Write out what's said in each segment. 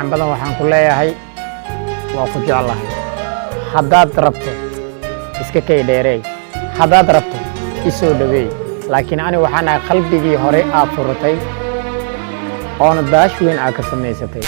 macaan badan waxaan ku leeyahay waa ku jeclahay haddaad rabto iska kay dheereey haddaad rabto isoo dhaweey laakiin ani waxaan ahay qalbigii hore aad furtay oona daash weyn aad ka samaysatay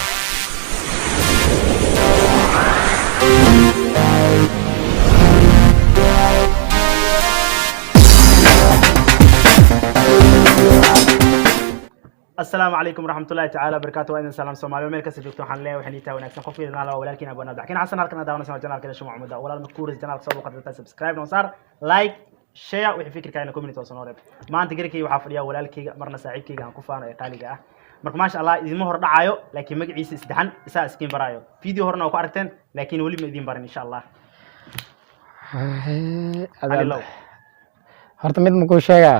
السلام عليكم ورحمة الله تعالى وبركاته وإذن سلام سومالي وميل كسر جوكتون حن ليه وحني تاوي نفسنا خفيف لنا لو ولكن أبونا دحين حسنا هالكنا داونا سمع جنال كده شو معمودة ولا المكورة جنال صوب وقت سبسكرايب نوصار لايك شير وحي فكر كأنه كومينيتي وصنورب ما أنت قريكي وحافظيا ولا لكي مرنا سعيد كي عن كفانا يقالي جاه مرك ما شاء الله إذا مهر دعايو لكن مج عيسى استدحن إساء سكين برايو فيديو هرنا وقارتين لكن ولي مدين برا إن شاء الله horta mid ma kuu sheegaa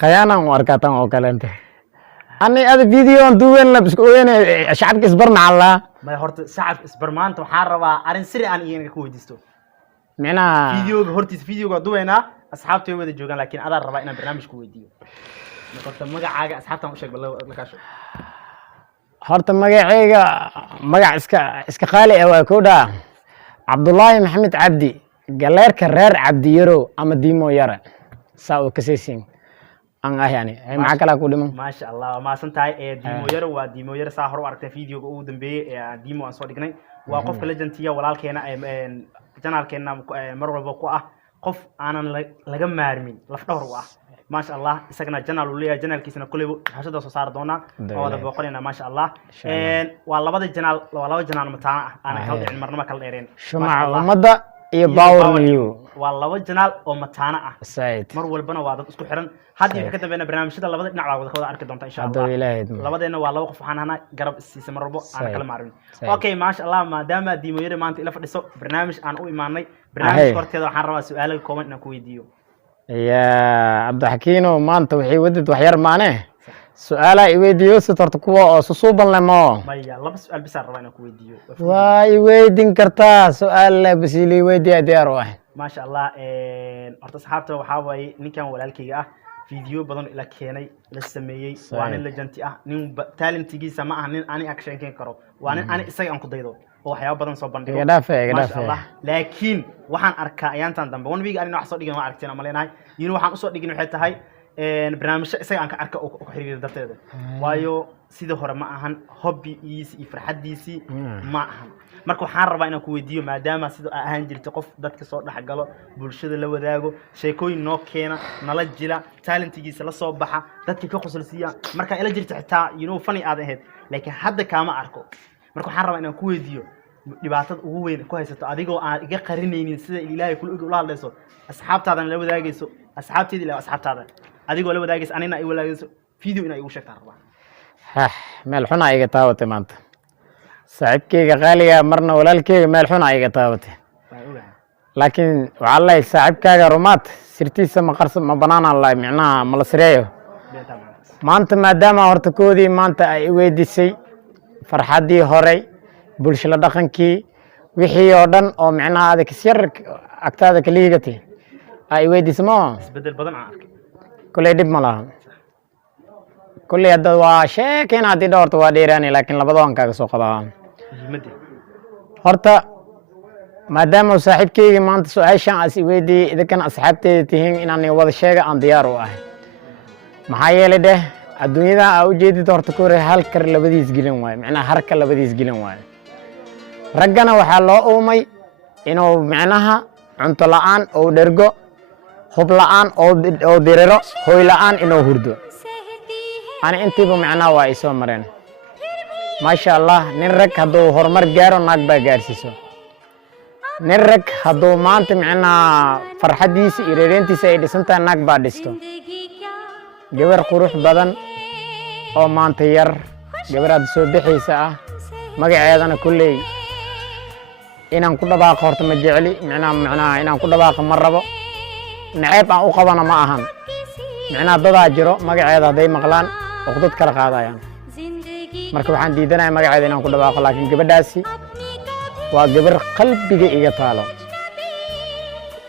qayaanaan u arkaa tan oo kaleente ani ada videoan duuweynla biskooyene shacabka isbarna allaa ما هرت شعب إسبرمان تحاربا أرن سري عن إيه نكوي ديستو micnaha فيديو هرتي فيديو قدوينا أصحاب توي وده جوجان لكن أنا ربعنا برنامج كوي ديو نقطة مجا عاجة أصحاب تام وشك بالله لكاشو horta magacayga magac iska qaali ah waa kooda Cabdullaahi Maxamed Cabdi galeerka reer Cabdi Yaro ama Diimo Yara saa oo kasaysin aan ahayani ay maxaa kala ku dhiman ما شاء الله ما سنتاي ديمو ير وديمو ير ساهر وأركت فيديو قو دنبي ديمو أنصار دقني وقف كلجنتيا ولا كنا جنال كنا مرة بقوة قف أنا لجم مارمين لفته رواه ما شاء الله سكنا جنال وليه جنال كيسنا كله حشد صار دونا هذا بقولنا ما شاء الله والله بدي جنال والله جنال متاع أنا كل عن مرة ما كل إيرين shumaca umada iyo power new والله جنال ومتاع said مر والبنا واضح اسكو حرن هذه كتب بين برنامجنا لبدا دنع wada kooda arki doonta insha hada Allah ilaahay labadeena waa laba qof waxaan hana garab isiisa marbo aan kala maarin okay ma sha Allah maadaama diimo yare maanta ila fadhiso barnaamij aan u imaanay barnaamij horteeda waxaan rabaa su'aalo kooban inaan ku weydiiyo ya Abdixakiino maanta waxay wadid wax yar maane su'aalaha i weydiiyo si tarta kuwa oo suuban lemo maya laba su'aal bis aan rabaa inaan ku weydiiyo way weydin kartaa su'aal la bisili weydiiya diyaar ah ما شاء الله horta asxaabta waxa way ninkan walaalkayga ah فيديو بدن إلى كيني للسمية وأنا اللي جنتي نين تالنتيجي سماع نين أنا أكشن كين كرو وأنا إسقي أنكو دايدو هو حياة بدن صوبان ديو ما شاء الله لكن وحن أركا أيام تندم وأنا بيجي أنا أحصل ديجي ما أركتين أمالين هاي ينو وحن أصل ديجي نحيت هاي برنامج إسقي أنك أركا أو حرير دفتر ده وايو سيده هرا معهن هوبي إيس يفرح ديسي معهن marka waxaan rabaa inaan ku weydiiyo maadaama sida ahaan jirtay qof dadka soo dhax galo bulshada la wadaago sheekooyin noo keena nala jila talentigiisa la soo baxa dadka ka qosolsiya marka ila jirta xitaa funny aad ahayd laakiin hadda kaama arko marka waxaan rabaa inaan ku weydiiyo dhibaatada ugu weyn ku haysato adigoo aan iga qarinaynin sida ilaahay kula ula hadlayso asxaabtaadan la wadaagayso asxaabteedii la asxaabtaada adigoo la wadaagayso anina ay wadaagayso video inay igu sheegtaan rabaa meel xun ay iga taawatay maanta saaxiibkayga qaaliga marna walaalkayga meel xun ay iga taawatay laakiin waxa la saaxiibkaaga rumaad sirtiisa ma qarso ma banaan Allah micnaha ma la sireeyo maanta maadaama horta koodii maanta ay weydisay farxadii hore bulshada dhaqankii wixii oo dhan oo micnaha aad ka sir agtaada ka liigatay ay weydismo isbedel badan aan arkay kulay dib ma laha kulay hadda waa sheekeen hadii dhawrta waa dheeraanay laakiin labadoo aan kaaga soo qabaa horta maadaama saaxiibkayga maanta su'aashan as weydii idan asxaabteeda tihiin inaan wada sheega aan diyaar u ahay maxaa yeelay adduunyada aa u jeedid horta kore halkar labadiis gelin waayo micnaha harka labadiis gelin waayo raggana waxaa loo uumay inuu micnaha cunto la'aan oo dhergo hub la'aan oo diriro hooy la'aan inuu hurdo ana intiiba micnaha waa ay soo mareen maasha Allah nin rag hadduu horumar gaaro naag baa gaarsiiso nin rag hadduu maanta micnaha farxadiisa iyo reereentiisa ay dhisantahay naag baa dhisto gabar qurux badan oo maanta yar gabaraad soo bixaysa ah magaceedana kulley inaan ku dhabaaqo horta ma jecli micnaha inaan ku dhabaaqo ma rabo naceeb aan u qabana ma ahan micnaha dadaa jiro magaceeda hadday maqlaan uqdad kala qaadayaan marka waxaan diidanahay magaceeda inaan ku dhawaaqo laakiin gabadhaasi waa gabar qalbiga iga taalo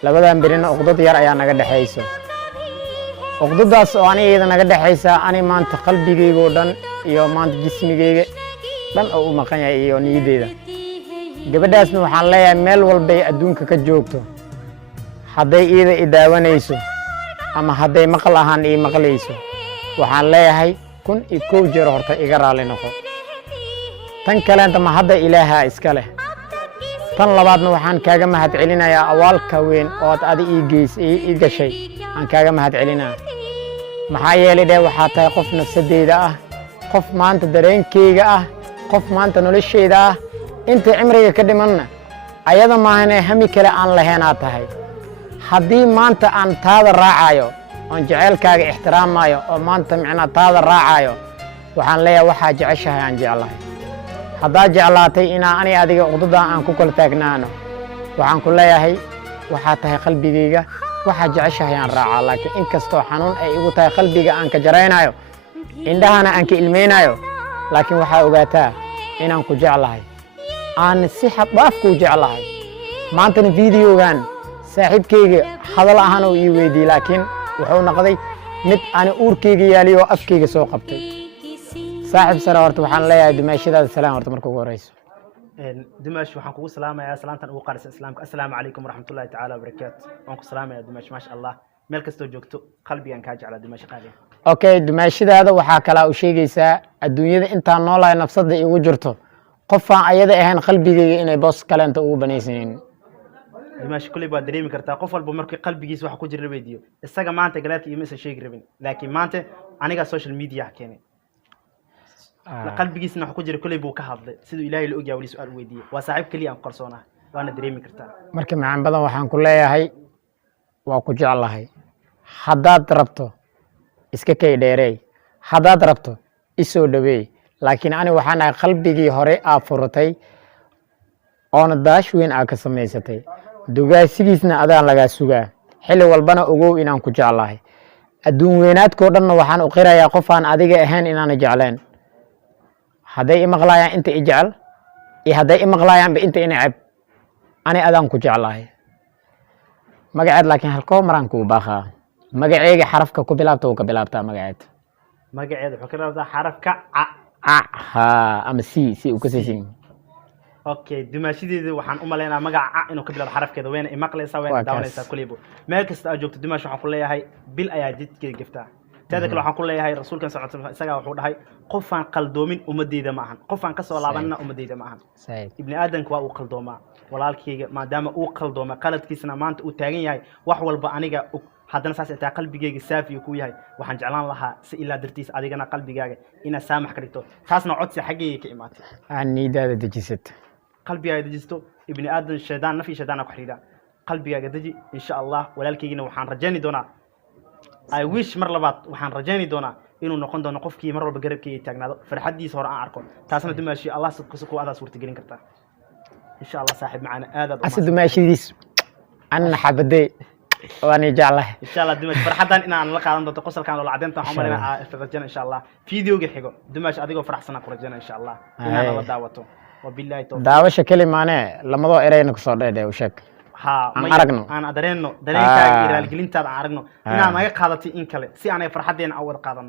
labadan birina uqdad yar ayaa naga dhaxayso uqdadaas oo aniga naga dhaxaysa ani maanta qalbigayga oo dhan iyo maanta jismigayga dhan oo u maqan yahay iyo niyadeeda gabadhaasna waxaan leeyahay meel walbay adduunka ka joogto hadday iida i daawanayso ama hadday maqal ahaan ii maqlayso waxaan leeyahay 1,000 jeer horta iga raali noqo tan kaleenta ma hadda ilaaha iska leh tan labaadna waxaan kaaga mahad celinayaa awaalka weyn oo aad ii gashay aan kaaga mahad celinaa maxaa yeelay dheh waxaa tahay qof nafsadeyda ah qof maanta dareenkeyga ah qof maanta nolosheyda ah inta cimriga ka dhimanna ayada maahane hami kale aan laheenaa tahay haddii maanta aan taada raacayo oon jaceylkaaga ixtiraamayo oo maanta micnaa taada raacayo waxaan leeyahay waxaa jeceshahay aan jeclahay haddaad jeclaatay inaa ani adiga uqdadaa aan ku kala taagnaano waxaan ku leeyahay waxaa tahay qalbigayga waxaa jeceshahay aan raacaa laakiin in kastoo xanuun ay igu tahay qalbiga aan ka jaraynayo indhahana aan ka ilmaynayo laakiin waxaa ogaataa inaan ku jeclahay aan si xad dhaaf kuu jeclahay maantana fiidiyogan saaxiibkayga hadal ahaan oo ii weydiiyey laakiin wuxuu noqday mid aan uurkayga yaaliyo oo afkayga soo qabtay saaxiib sare horta waxaan leeyahay dumaashadaada salaam horta marka ugu horeyso dumaash waxaan kugu salaamayaa salaantan ugu qaarsan islaamka assalaamu calaykum waraxmatullaahi tacaala wabarakaatu waan ku salaamayaa dumaash maasha allah meel kastoo joogto qalbigaan kaa jeclaa dumaash qaali okay dumaashadaada waxaa kalaa u sheegaysaa adduunyada intaan noolahay nafsadda igu jirto qofaan ayada ahayn qalbigayga inay boos kaleenta ugu banaysanaynin dumaash kuley baad dareemi kartaa qof walba markii qalbigiisa waxa ku jira weydiiyo isaga maanta galaadka iyo maysan sheegi rabin laakiin maanta anigaa social media keenay qalbigiisna waxa ku jira kuley buu ka hadlay siduu ilaahay la ogyahay wali su'aal weydiiyey waa saaxiib kaliya aan qarsoonahay waana dareemi kartaa marka macaan badan waxaan ku leeyahay waa ku jeclahay haddaad rabto iska kay dheereey haddaad rabto isoo dhaweey laakiin ani waxaan ahay qalbigii hore aa furatay oona daash weyn aa ka samaysatay dugaasigiisna adaan lagaa sugaa xilli walbana ogow inaan ku jeclahay adduun weynaadkoo dhanna waxaan u qirayaa qofaan adiga ahayn inaana jecleen hadday i maqlaayaan inta i jecel iyo hadday i maqlaayaanba inta i neceb ani adaan ku jeclahay magaceed laakiin halkoo maraan kugu baaqaa magaceyga xarafka ku bilaabta wuu ka bilaabtaa magaceed wuxuu ka bilaabtaa xarafka ha ama c uu ka siisin okay dumaashadeeda waxaan u maleynayaa magaca inuu ka bilaabo xarafkeeda wayna i maqlaysaa wayna daawanaysaa kuleybo meel kasta aad joogto dumaash waxaan ku leeyahay bil ayaa jidkeeda gaftaa teeda kale waxaan ku leeyahay rasuulkan sallallahu alayhi wasallam isagaa wuxuu dhahay qofaan qaldoomin ummadeyda ma ahan qofaan ka soo laabanna ummadeyda ma ahan ibni aadanka waa uu qaldoomaa walaalkayga maadaama uu qaldooma qaladkiisana maanta uu taagan yahay wax walba aniga haddana saas ay tahay qalbigayga saafiya ku yahay waxaan jeclaan lahaa si ilaa dartiis adigana qalbigaaga inaad saamax ka dhigto taasna codsi xaggayga ka imaatay aan niidaada dejisato qalbigaaga dejisto ibni aadan shaydaan nafi shaydaan ku xiriira qalbigaaga deji insha allah walaalkaygina waxaan rajayni doonaa I wish mar labaad waxaan rajayni doonaa inuu noqon doono qofkii mar walba garabkayga taagnaado farxadiisa hore aan arko taasna dumaashi allah ku adaa suurtagelin kartaa insha allah saaxiib macana aadaad asa dumaashidiis anna xabadee waani jeclahay insha allah dumaash farxadan inaan la qaadan doonto qosolkan oo lacadeynta waxaan marinaa rajayna insha allah fiidiyoga xigo dumaash adigoo faraxsan ku rajayna insha allah inaan la daawato wabillahi tawfiiq daawasha kalimaane lamadoo ereyna ku soo dheedhe u sheeg aan aragno aan adareenno dareenkaaga iyo raaligelintaada aan aragno inaan naga qaadatay in kale si aanay farxadeena u wada qaadano